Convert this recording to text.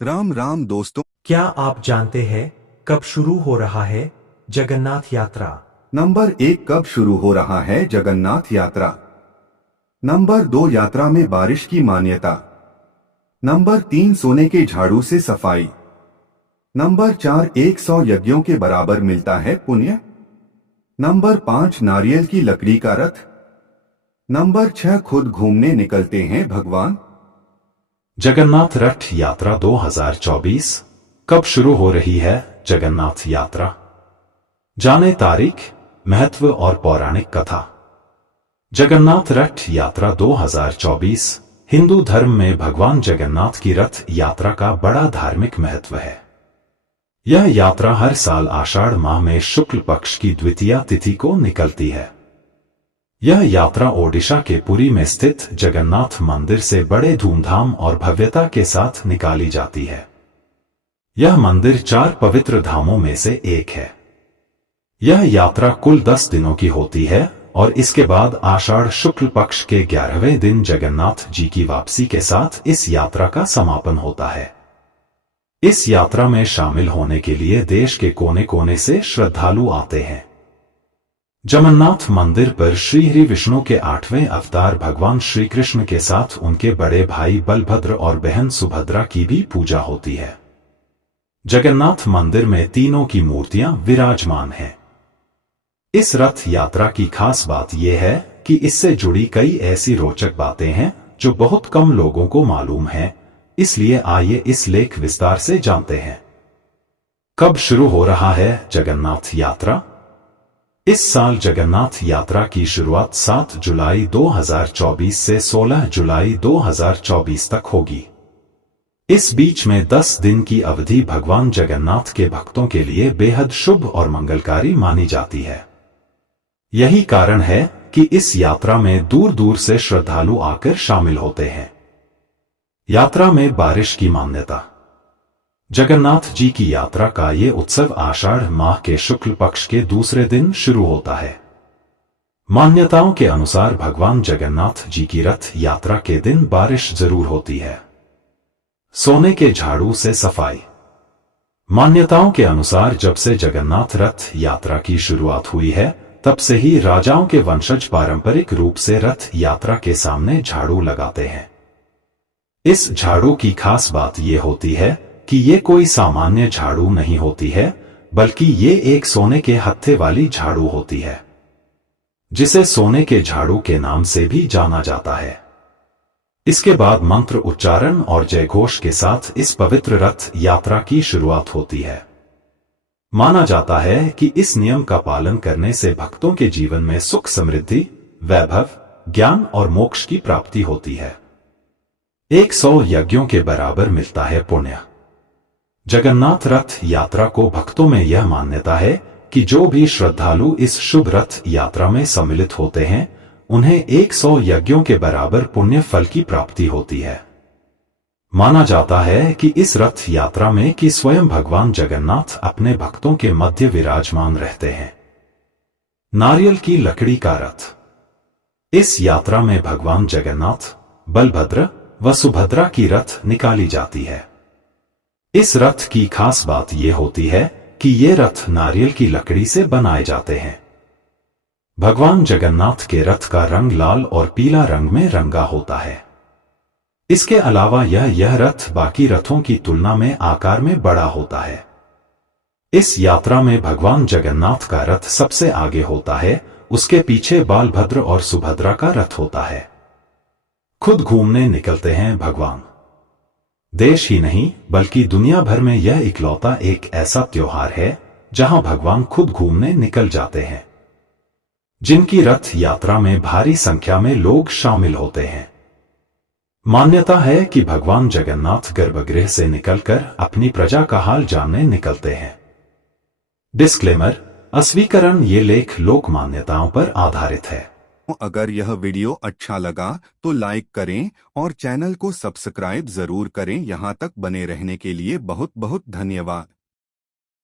राम राम दोस्तों। क्या आप जानते हैं कब शुरू हो रहा है जगन्नाथ यात्रा? नंबर 1, कब शुरू हो रहा है जगन्नाथ यात्रा? नंबर 2, यात्रा में बारिश की मान्यता। नंबर 3, सोने के झाड़ू से सफाई। नंबर 4, 100 यज्ञों के बराबर मिलता है पुण्य। नंबर 5, नारियल की लकड़ी का रथ। नंबर 6, खुद घूमने निकलते हैं भगवान। जगन्नाथ रथ यात्रा 2024 कब शुरू हो रही है जगन्नाथ यात्रा? जाने तारीख, महत्व और पौराणिक कथा। जगन्नाथ रथ यात्रा 2024 हिंदू धर्म में भगवान जगन्नाथ की रथ यात्रा का बड़ा धार्मिक महत्व है। यह यात्रा हर साल आषाढ़ माह में शुक्ल पक्ष की द्वितीया तिथि को निकलती है। यह यात्रा ओडिशा के पुरी में स्थित जगन्नाथ मंदिर से बड़े धूमधाम और भव्यता के साथ निकाली जाती है। यह मंदिर 4 पवित्र धामों में से एक है। यह यात्रा कुल 10 दिनों की होती है और इसके बाद आषाढ़ शुक्ल पक्ष के 11वें दिन जगन्नाथ जी की वापसी के साथ इस यात्रा का समापन होता है। इस यात्रा में शामिल होने के लिए देश के कोने कोने से श्रद्धालु आते हैं। जगन्नाथ मंदिर पर श्री हरि विष्णु के 8वें अवतार भगवान श्री कृष्ण के साथ उनके बड़े भाई बलभद्र और बहन सुभद्रा की भी पूजा होती है। जगन्नाथ मंदिर में तीनों की मूर्तियां विराजमान हैं। इस रथ यात्रा की खास बात यह है कि इससे जुड़ी कई ऐसी रोचक बातें हैं जो बहुत कम लोगों को मालूम है, इसलिए आइए इस लेख विस्तार से जानते हैं। कब शुरू हो रहा है जगन्नाथ यात्रा? इस साल जगन्नाथ यात्रा की शुरुआत 7 जुलाई 2024 से 16 जुलाई 2024 तक होगी। इस बीच में 10 दिन की अवधि भगवान जगन्नाथ के भक्तों के लिए बेहद शुभ और मंगलकारी मानी जाती है। यही कारण है कि इस यात्रा में दूर दूर से श्रद्धालु आकर शामिल होते हैं। यात्रा में बारिश की मान्यता। जगन्नाथ जी की यात्रा का ये उत्सव आषाढ़ माह के शुक्ल पक्ष के दूसरे दिन शुरू होता है। मान्यताओं के अनुसार भगवान जगन्नाथ जी की रथ यात्रा के दिन बारिश जरूर होती है। सोने के झाड़ू से सफाई। मान्यताओं के अनुसार जब से जगन्नाथ रथ यात्रा की शुरुआत हुई है, तब से ही राजाओं के वंशज पारंपरिक रूप से रथ यात्रा के सामने झाड़ू लगाते हैं। इस झाड़ू की खास बात यह होती है कि ये कोई सामान्य झाड़ू नहीं होती है, बल्कि ये एक सोने के हत्थे वाली झाड़ू होती है, जिसे सोने के झाड़ू के नाम से भी जाना जाता है। इसके बाद मंत्र उच्चारण और जयघोष के साथ इस पवित्र रथ यात्रा की शुरुआत होती है। माना जाता है कि इस नियम का पालन करने से भक्तों के जीवन में सुख, समृद्धि, वैभव, ज्ञान और मोक्ष की प्राप्ति होती है। 100 यज्ञों के बराबर मिलता है पुण्य। जगन्नाथ रथ यात्रा को भक्तों में यह मान्यता है कि जो भी श्रद्धालु इस शुभ रथ यात्रा में सम्मिलित होते हैं, उन्हें 100 यज्ञों के बराबर पुण्य फल की प्राप्ति होती है। माना जाता है कि इस रथ यात्रा में कि स्वयं भगवान जगन्नाथ अपने भक्तों के मध्य विराजमान रहते हैं। नारियल की लकड़ी का रथ। इस यात्रा में भगवान जगन्नाथ, बलभद्र व सुभद्रा की रथ निकाली जाती है। इस रथ की खास बात यह होती है कि ये रथ नारियल की लकड़ी से बनाए जाते हैं। भगवान जगन्नाथ के रथ का रंग लाल और पीला रंग में रंगा होता है। इसके अलावा यह रथ बाकी रथों की तुलना में आकार में बड़ा होता है। इस यात्रा में भगवान जगन्नाथ का रथ सबसे आगे होता है, उसके पीछे बलभद्र और सुभद्रा का रथ होता है। खुद घूमने निकलते हैं भगवान। देश ही नहीं बल्कि दुनिया भर में यह इकलौता एक ऐसा त्योहार है जहां भगवान खुद घूमने निकल जाते हैं, जिनकी रथ यात्रा में भारी संख्या में लोग शामिल होते हैं। मान्यता है कि भगवान जगन्नाथ गर्भगृह से निकलकर अपनी प्रजा का हाल जानने निकलते हैं। डिस्क्लेमर: अस्वीकरण, ये लेख लोक मान्यताओं पर आधारित है। अगर यह वीडियो अच्छा लगा तो लाइक करें और चैनल को सब्सक्राइब जरूर करें। यहाँ तक बने रहने के लिए बहुत बहुत धन्यवाद।